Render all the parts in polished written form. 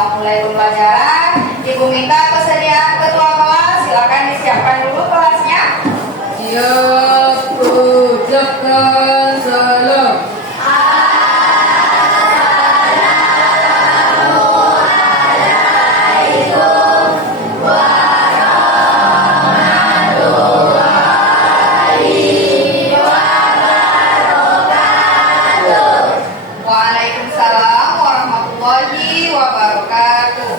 memulai pembelajaran. Ibu minta kesediaan ketua kelas, silakan disiapkan dulu kelasnya. Siap, ucapkan salam. Waalaikumsalam warahmatullahi wabarakatuh.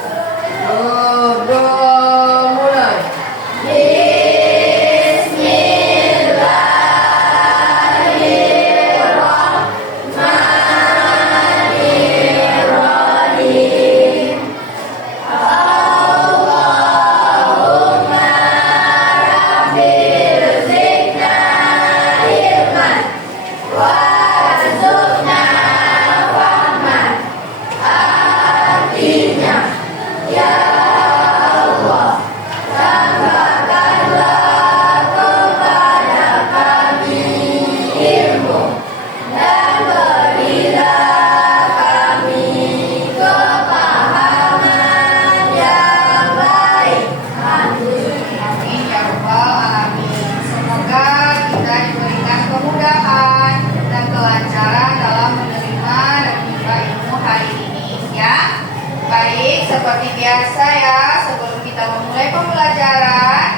Doa mulai. Amin ya rabbal alamin. Semoga kita diberikan kemudahan dan kelancaran dalam menerima dan menimba ilmu hari ini ya. Baik, seperti biasa ya, sebelum kita memulai pembelajaran,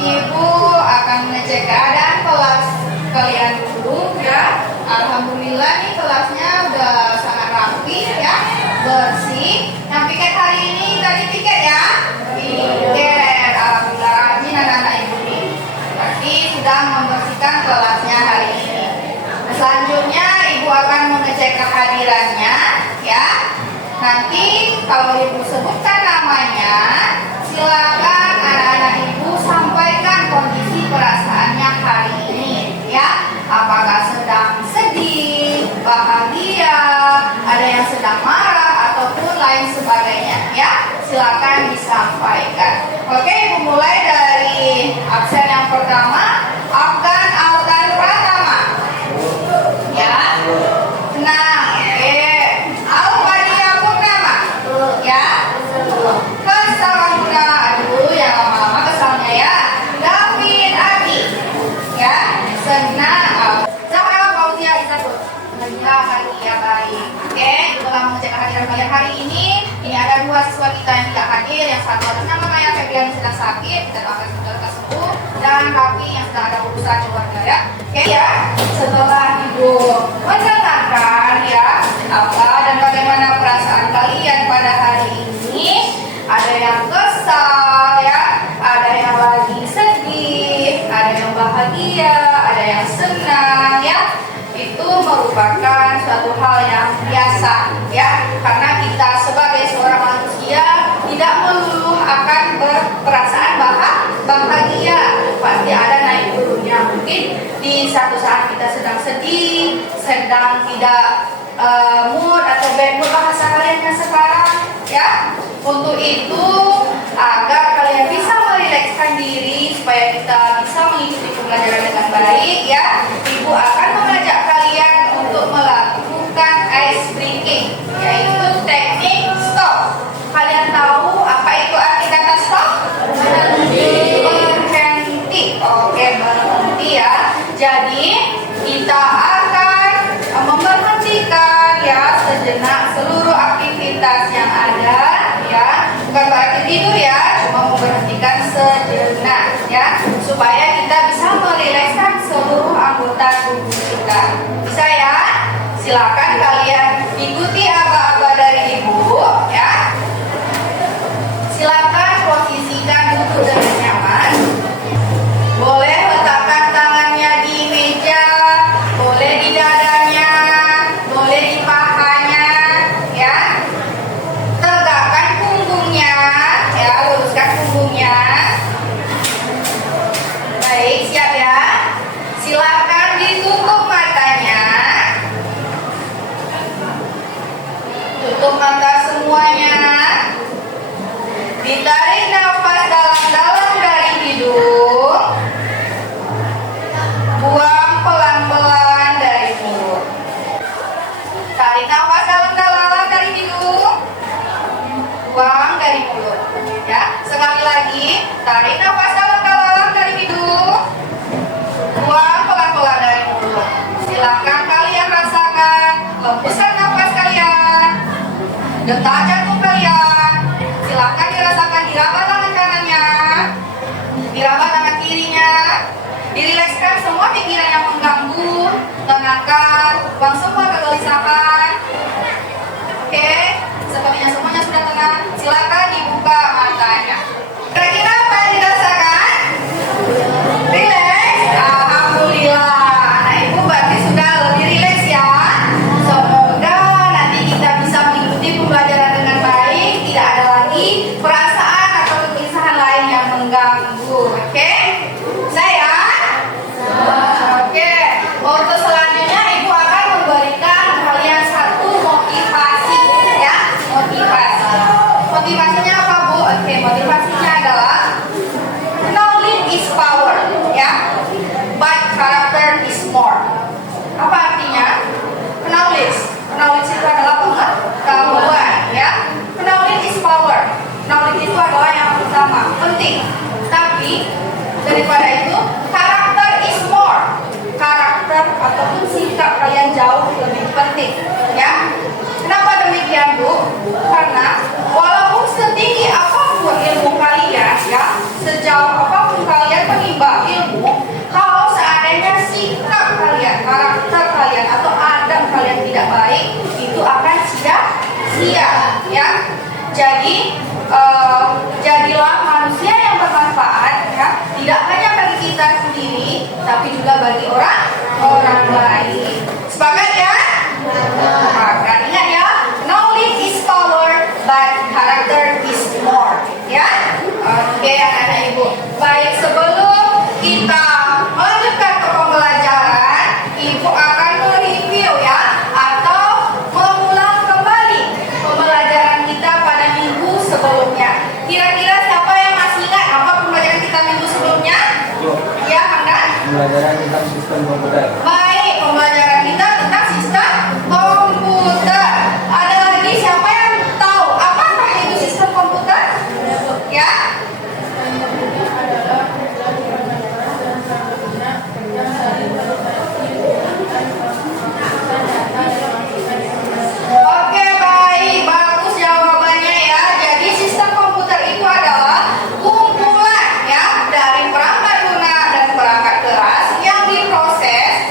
Ibu akan mengecek keadaan kelas kalian dulu ya. Alhamdulillah nih kelasnya udah sangat rapi ya, bersih. Yang piket hari ini tadi piket ya? Piket. Alhamdulillah rajin anak-anak Ibu nih. Berarti sudah membersihkan kelasnya hari ini. Selanjutnya Ibu akan mengecek kehadirannya ya. Nanti kalau Ibu sebutkan namanya, silakan anak-anak Ibu sampaikan kondisi perasaannya hari ini ya. Apakah sedang sedih, bahagia, ada yang sedang marah ataupun lain sebagainya ya. Silakan disampaikan. Oke, Ibu mulai dari absen yang pertama, Afgan Altan Pratama. Ya. Tenang, oke. Al-Fadiyah Purnama. Ya. Kesalamuna, aduh yang lama-lama kesalnya ya. David Adi. Ya. Senang. Zahra Fauzia Izzatun. Ya baik. Oke, setelah mengecek kehadiran kalian hari ini ada dua siswa kita yang tidak hadir. Yang satu atas nama Maya Febrian sedang sakit, kita doakan semoga sembuh, dan Kapi yang sedang ada urusan keluarga ya. Oke ya, setelah Ibu mendengarkan ya apa dan bagaimana perasaan kalian pada hari ini, ada yang kesal ya, ada yang lagi sedih, ada yang bahagia, ada yang senang ya. Itu merupakan suatu hal yang biasa ya, karena kita sebagai seorang manusia tidak melulu akan berperasaan bahagia, pasti ada naik turunnya. Mungkin di satu saat kita sedang sedih, sedang tidak mood atau bad mood bahasa kaliannya sekarang ya. Untuk itu agar kalian bisa merilekskan diri supaya kita bisa mengikuti pembelajaran dengan baik ya, Ibu akan mengajak kalian untuk melakukan ice breaking, yaitu teknik stop. Kalian tahu apa itu arti kata stop? Berhenti. Oke, berhenti ya. Jadi kita akan memberhentikan ya sejenak seluruh aktivitas yang ada ya. Bukan berarti tidur ya, cuma memberhentikan sejenak ya, supaya kita bisa merilekskan seluruh anggota tubuh kita. Bisa ya? Silakan kalian ikuti aba-aba dari Ibu ya. Silakan posisikan duduk dengan nyaman. Boleh letakkan tangannya di meja, boleh di dadanya, boleh di pahanya ya. Tegakkan punggungnya ya, luruskan punggungnya. Baik, siap ya. Silakan ditutup matanya. Tarik nafas dalam-dalam dari hidung. Buang pelan-pelan dari mulut. Silakan kalian rasakan. Hembuskan nafas kalian. Detak jantung kalian. Silakan dirasakan. Diraba tangan kanannya. Diraba tangan kirinya. Dirilekskan semua pikiran yang mengganggu. Tenangkan. Buang semua kegelisahan. Oke, sepertinya semuanya sudah tenang. Silakan dibuka matanya. Kira-kira apa yang dirasakan? Rileks? Alhamdulillah. Anak ibu berarti sudah lebih rileks ya. Semoga nanti kita bisa mengikuti pembelajaran dengan baik. Tidak ada lagi perasaan atau kegelisahan lain yang mengganggu. Oke? Saya? Oke. Untuk selanjutnya ibu akan memberikan kalian satu motivasi ya. Motivasi. Motivasinya apa Bu? Oke, motivasinya adalah knowledge is power ya. But character is more. Apa artinya? Knowledge. Knowledge itu adalah pengetahuan ya. Knowledge is power. Knowledge itu adalah yang pertama, penting. Tapi daripada itu, karakter is more. Karakter ataupun sikap kalian jauh lebih penting ya. Kenapa demikian Bu? Karena walaupun setinggi apapun ilmu kalian ya, sejauh apapun kalian menimba ilmu, kalau seandainya sikap kalian, karakter kalian atau adab kalian tidak baik, itu akan sia-sia ya. Jadi jadilah manusia yang bermanfaat ya, tidak hanya bagi kita sendiri, tapi juga bagi orang lain. Sepakat ya? Sepakat. Ingat ya, knowledge is power, but character is more. Ya, oke anak-anak ibu. Baik, sebelum kita melanjutkan ke pembelajaran, ibu akan mereview ya, atau mengulang kembali pembelajaran kita pada minggu sebelumnya. Kira-kira siapa yang masih ingat apa pembelajaran kita minggu sebelumnya? Ya, Hamdan? Pembelajaran tentang sistem komputer. Baik, pembelajaran kita tentang sistem komputer. Ada lagi siapa yang tahu apakah itu sistem komputer? Ya? Oke, baik, bagus jawabannya ya. Jadi sistem komputer itu adalah kumpulan ya dari perangkat lunak dan perangkat keras yang diproses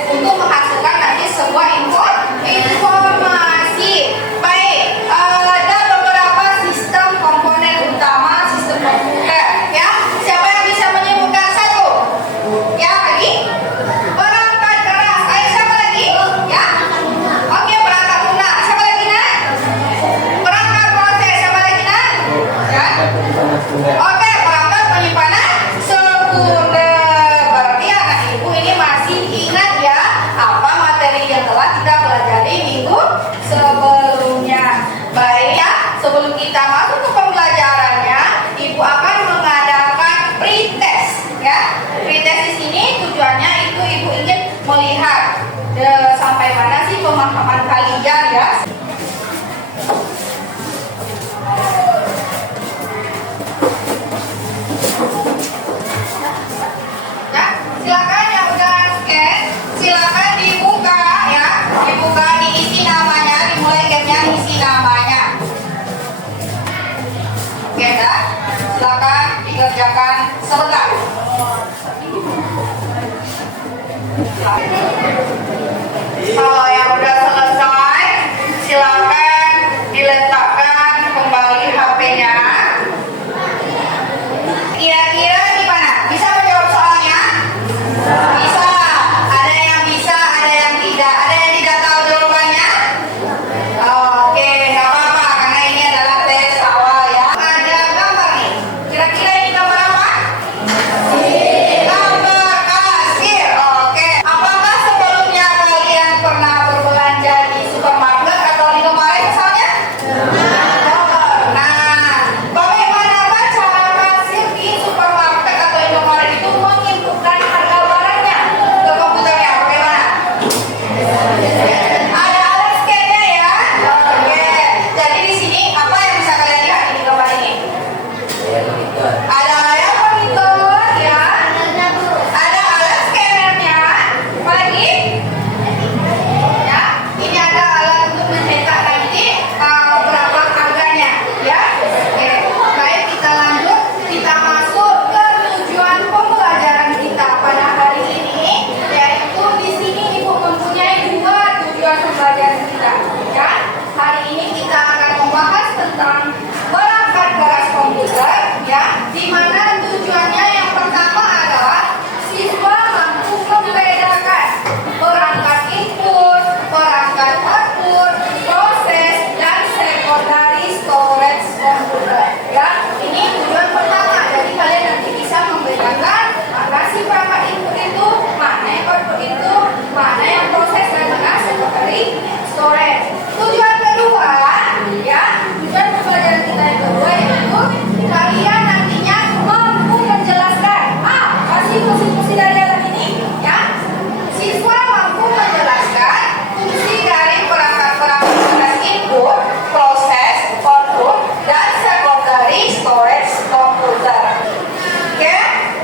mana tujuannya yang pertama adalah siswa mampu membedakan perangkat input, perangkat output, proses, dan secondary storage komputer. Ya, ini tujuan pertama. Jadi kalian nanti bisa membedakan mana sih perangkat input itu, mana yang output itu, mana yang proses, dan mana secondary storage. Tujuan kedua, ya, tujuan pembelajaran kita yang kedua yaitu kalian nantinya mampu menjelaskan apa sih fungsi dari alat ini, ya. Siswa mampu menjelaskan fungsi dari perangkat-perangkat input, proses, output, dan secondary storage komputer. Oke,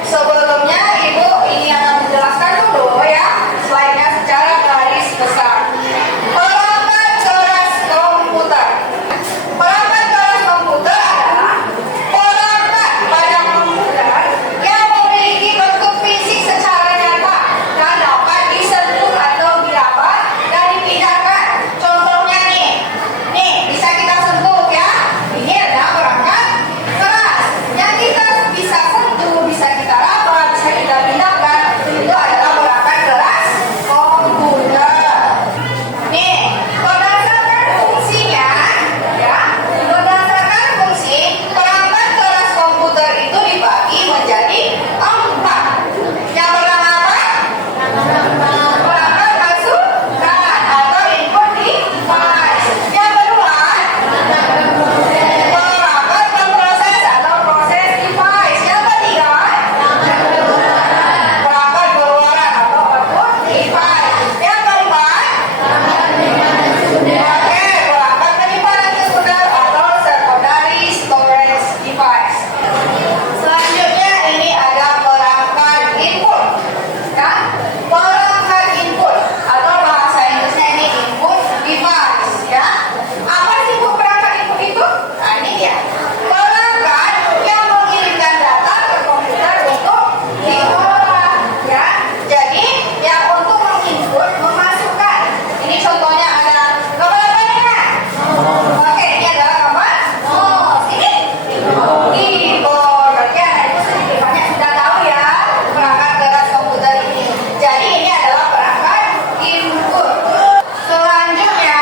sebelumnya Ibu ini akan menjelaskan dulu ya slide-nya secara garis besar. Perangkat keras komputer. Perangkat keras komputer adalah perangkat pada komputer yang memiliki bentuk fisik secara nyata dan dapat disentuh atau didapat dan dipindahkan. Contohnya nih bisa kita sentuh ya. Ini adalah perangkat keras yang kita bisa sentuh, bisa kita dapat, bisa kita pindahkan. Itu adalah perangkat keras komputer. Nih, berdasarkan fungsinya, ya, berdasarkan fungsi perangkat keras komputer itu dibagi menjadi 4. Yang pertama apa? Perangkat masukan atau input device. Yang kedua, perangkat pemproses atau proses device. Yang ketiga, perangkat berwarna atau output device. Yang keempat, perangkat penyimpanan sekunder atau secondary storage device. Selanjutnya ini ada perangkat input, ya. Perangkat input atau bahasa Inggrisnya ini input device, ya. Apa sih Bu perangkat input itu? Nah ini dia. Perangkat yang mengirimkan data ke komputer untuk diolah, ya. Jadi yang untuk menginput, memasukkan. Ini contohnya ada gambar apa nih Kak? Oke, ini adalah gambar mouse. Ini keyboard. Berarti anak itu sedikit banyak sudah tahu ya perangkat keras komputer ini. Jadi ini adalah perangkat input. Selanjutnya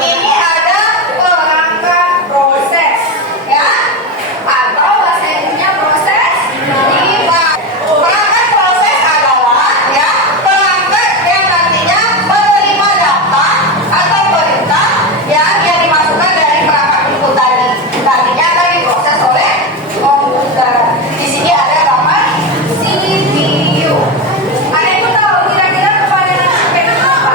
ini ada perangkat proses, ya, atau bahasa Inggrisnya proses device. Perangkat proses adalah ya perangkat yang nantinya menerima data atau perintah yang dimasukkan dari perangkat input tadi. Nantinya akan diproses oleh komputer. Di sini ada gambar CPU. Ada yang tahu kira-kira kepadatan CPU apa?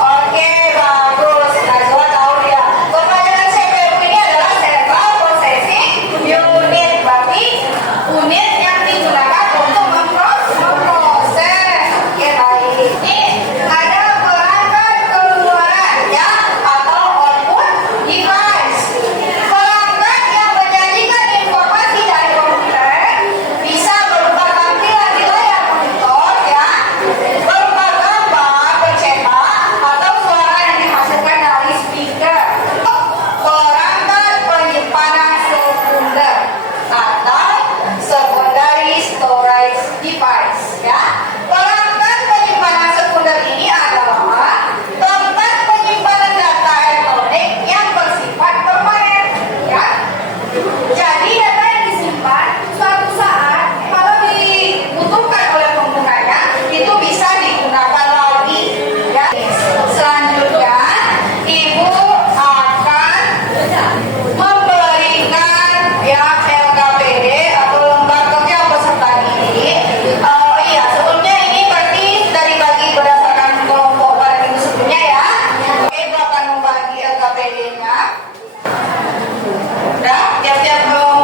Oke, bagus. Najwa tahu dia. Kepadatan CPU ini adalah Central Processing Unit. Berarti unit yang digunakan untuk memproses. Oke, baik. Ini ada perangkat keluaran ya atau output device. Perangkat yang menyajikan informasi dari komputer bisa berupa tampilan di layar monitor ya, berupa gambar bercetak atau suara yang dihasilkan dari speaker. Perangkat penyimpanan sekunder atau secondary storage device ya. Perangkat penyimpanan sekunder ini adalah tempat penyimpanan data elektronik yang bersifat permanen ya. Jadi data yang disimpan suatu saat kalau dibutuhkan oleh penggunanya itu bisa digunakan lagi ya. Selanjutnya Ibu akan memberikan ya LKPD atau lembar kerja peserta didik. Iya, sebelumnya ini berarti dari bagi berdasarkan kelompok pada minggu sebelumnya ya. Oke, Ibu akan membagi LKPD-nya. Udah, tiap-tiap kelompok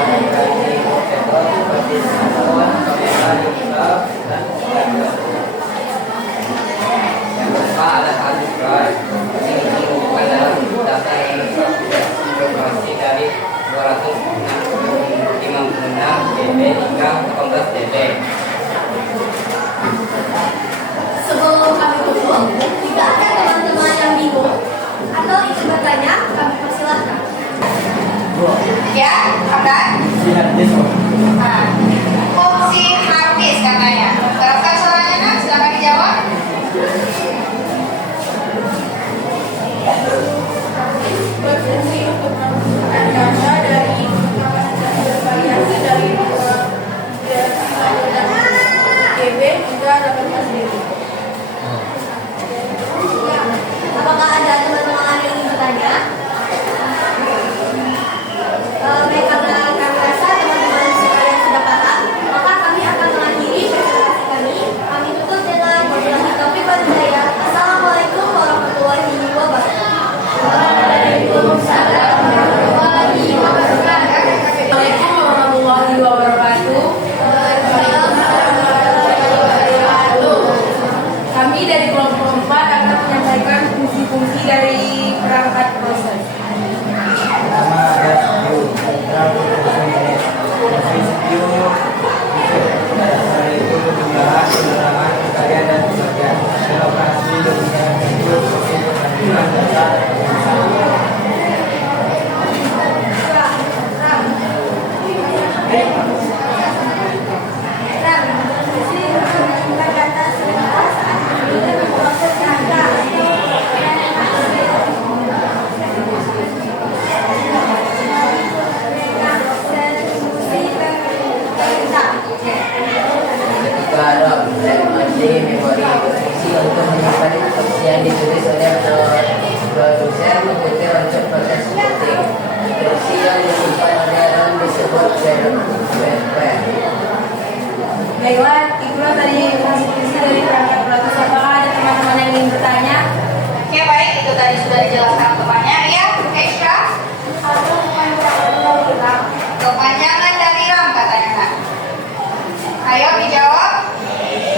dari operator seperti smartphone, kamera, laptop, dan tablet. Yang kedua ada hard drive. Ini adalah data yang berproduksi dari 256 GB hingga 18 GB. Sebelum kami tutup, jika ada teman-teman yang bingung atau ingin bertanya, kami persilahkan. Ya, akan? Hard disk. Nah, fungsi hard disk katanya. Daftar soalnya kan, silakan dijawab. Berfungsi untuk mengumpulkan data dari kapasitas bervariasi dari 2 GB hingga 18 GB. Apakah ada teman-teman yang ingin bertanya? Karena kami rasa teman-teman sekalian sudah paham, maka kami akan mengakhiri presentasi kami. Kami tutup dengan wabillahi taufiq wal hidayah. Assalamualaikum warahmatullahi wabarakatuh. Waalaikumsalam warahmatullahi wabarakatuh. Assalamualaikum warahmatullahi wabarakatuh. Kami dari kelompok 4 akan menyampaikan fungsi-fungsi dari perangkat proses. Pertama ada CPU, sentral processing unit. Fungsi CPU pada dasar itu jumlahan, penerangan, pencarian dan pembagian. Dan operasi demikian CPU seperti pengambilan data dan pengusahaan. Ketiga ada memori, berfungsi untuk menyimpan instruksi yang ditulis oleh produser komputer untuk proses booting. Instruksi yang disimpan oleh RAM disebut firmware. Baiklah, itulah tadi fungsi-fungsi dari perangkat proses. Apakah ada teman-teman yang ingin bertanya? Oke, baik. Itu tadi sudah dijelaskan temannya. Ya, Esha. Kepanjangan dari RAM katanya, Kak. Ayo dijawab.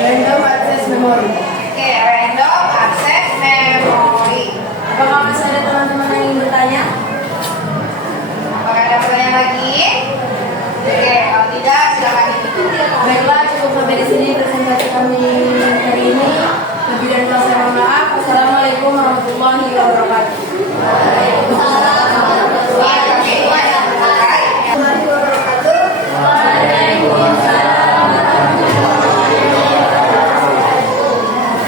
Random access memory. Oke, random access memory. Apakah masih ada teman-teman yang ingin bertanya? Apakah ada pertanyaan lagi? Oke, kalau tidak silakan ditutup. Baiklah, cukup sampai di sini presentasi kami hari ini. Lebih dan kurang saya mohon maaf. Wassalamualaikum warahmatullahi wabarakatuh.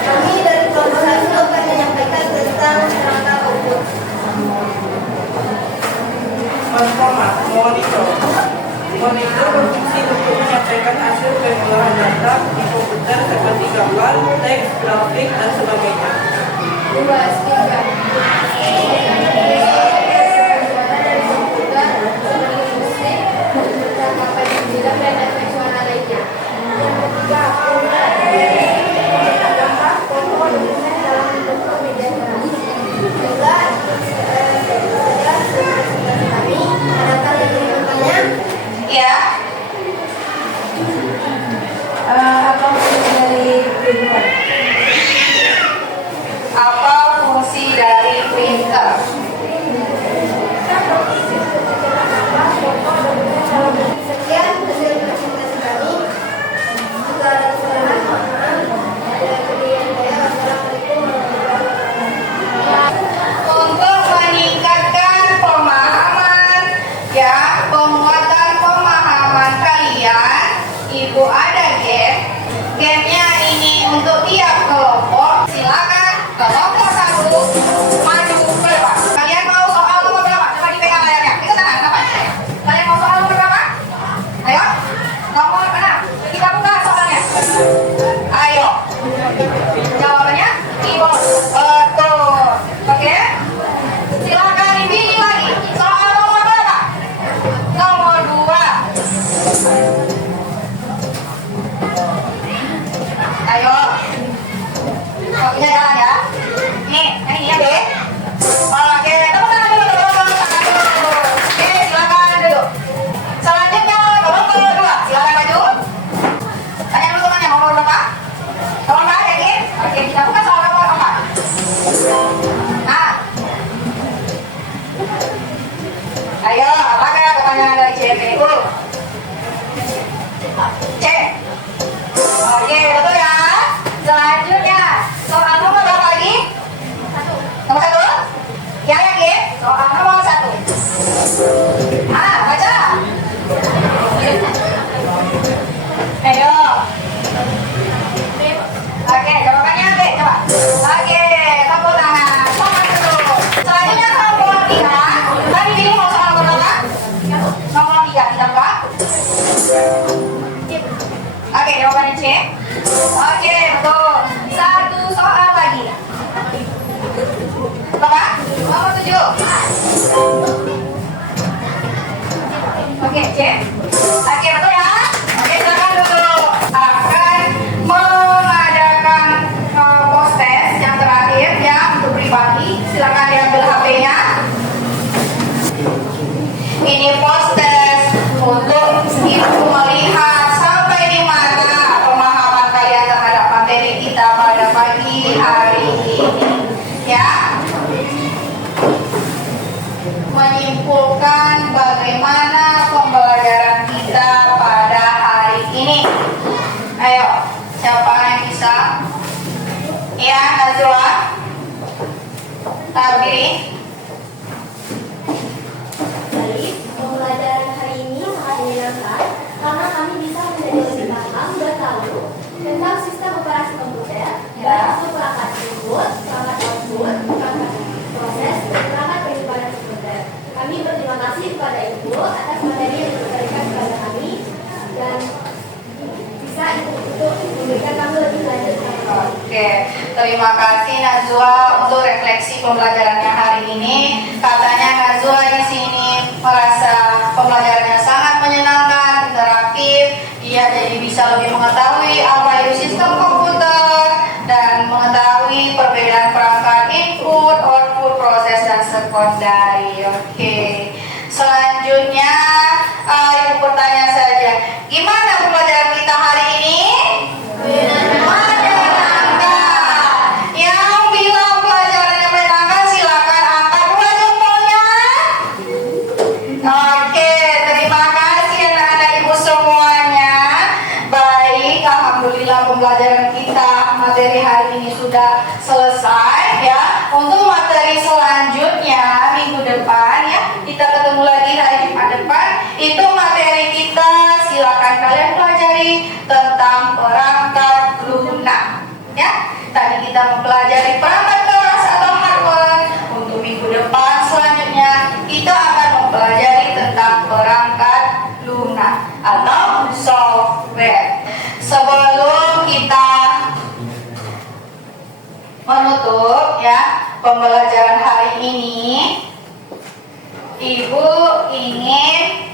Kami dari kelompok 1 akan menyampaikan tentang perangkat output. Pertama, monitor. Monitor berfungsi untuk menyampaikan hasil pengolahan data di komputer seperti gambar, teks, grafik, dan sebagainya. 2. Speaker. Dari komputer seperti musik, percakapan digital, dan efek suara lainnya. Yang ketiga, gambar, foto, dokumen dalam bentuk media keras. Juga kami adakah yang ingin bertanya? Ya, Apa fungsi dari printer? apa fungsi dari printer? Sekian hasil presentasi kami. Jika ada Oke, betul. Satu soal lagi. Berapa? Nomor 7. Oke, cek. Oke, betul ya? Oke, silakan dulu. Akan mengadakan post test yang terakhir ya untuk pribadi. Silakan diambil HP-nya. Ini post test untuk ibu melihat sampai di mana pemahaman kalian terhadap materi kita pada pagi hari ini. Ya. Menyimpulkan bagaimana pembelajaran kita pada hari ini. Ayo, siapa yang bisa? Ya, Najwa. Tabiri. Baik, pembelajaran hari ini sangat menyenangkan karena kami bisa menjadi lebih paham dan tahu tentang sistem operasi komputer, baik itu perangkat input, perangkat output, perangkat proses, dan perangkat penyimpanan komputer. Kami berterima kasih kepada Ibu atas materi yang diberikan kepada kami dan bisa untuk memberikan kami lebih lanjut. Oke, terima kasih Najwa untuk refleksi pembelajarannya hari ini. Katanya Najwa di sini merasa pembelajarannya sangat menyenangkan, interaktif. Dia jadi bisa lebih mengetahui apa itu sistem komputer dan mengetahui perbedaan perangkat input, output, proses dan sekondari. Oke, selanjutnya Ibu bertanya saja, gimana pembelajaran kita hari ini? Yang bilang pelajarannya menyenangkan silakan angkat dua jempolnya. Oke, terima kasih anak-anak ibu semuanya. Baik, alhamdulillah pembelajaran kita materi hari ini sudah selesai ya. Untuk materi selanjutnya minggu depan ya, kita ketemu lagi hari Jumat depan. Itu materi kita, silakan kalian pelajari tentang perangkat lunak. Ya, tadi kita mempelajari perangkat keras atau hardware. Untuk minggu depan selanjutnya kita akan mempelajari tentang perangkat lunak atau software. Sebelum kita menutup ya pembelajaran hari ini, Ibu ingin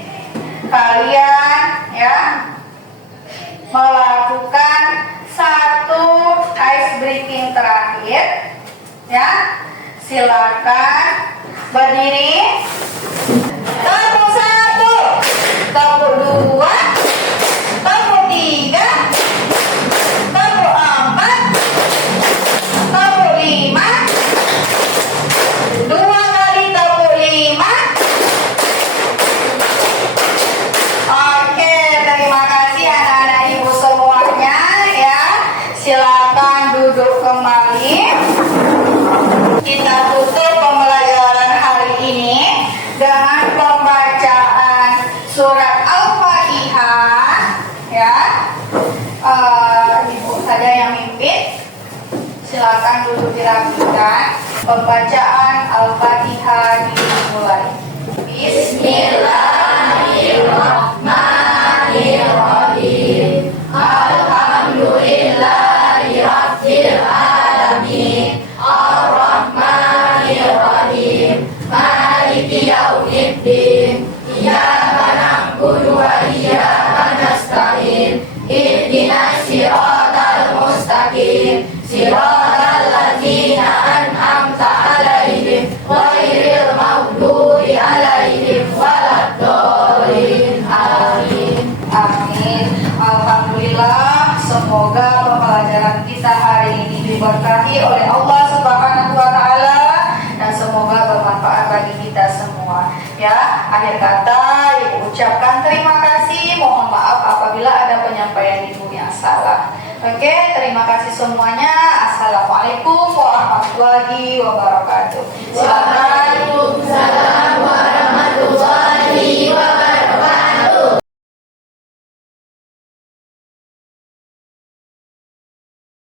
kalian ya melakukan satu ice breaking terakhir ya. Silakan berdiri. Tepuk 1, tepuk 2, tepuk 3, tepuk 4, tepuk 5, 2 kali tepuk 5. Oke, terima kasih anak-anak ibu semuanya ya. Silakan duduk kembali. Kita tutup pembelajaran hari ini dengan pembacaan surat Al-Fatihah ya. Ibu saja yang mimpin. Silakan duduk dirapikan. Pembacaan Al-Fatihah dimulai. Bismillahirrahmanirrahim. Alhamdulillahirabbil alamin. Ar-Rahmanir-Rahim. Maliki yaumiddin. Iyyaka na'budu wa iyyaka nasta'in. Ihdinas siratal mustaqim. Siratal ladzina an'amta 'alaihim ghairil maghdubi 'alaihim waladdallin. Amin. Amin. Alhamdulillah, semoga pembelajaran kita hari ini diberkahi oleh Allah Subhanahu wa taala dan semoga bermanfaat bagi kita semua. Ya, akhir kata Ibu ucapkan terima kasih. Mohon maaf apabila ada penyampaian Ibu yang salah. Oke, terima kasih semuanya. Assalamualaikum warahmatullahi wabarakatuh. Silakan.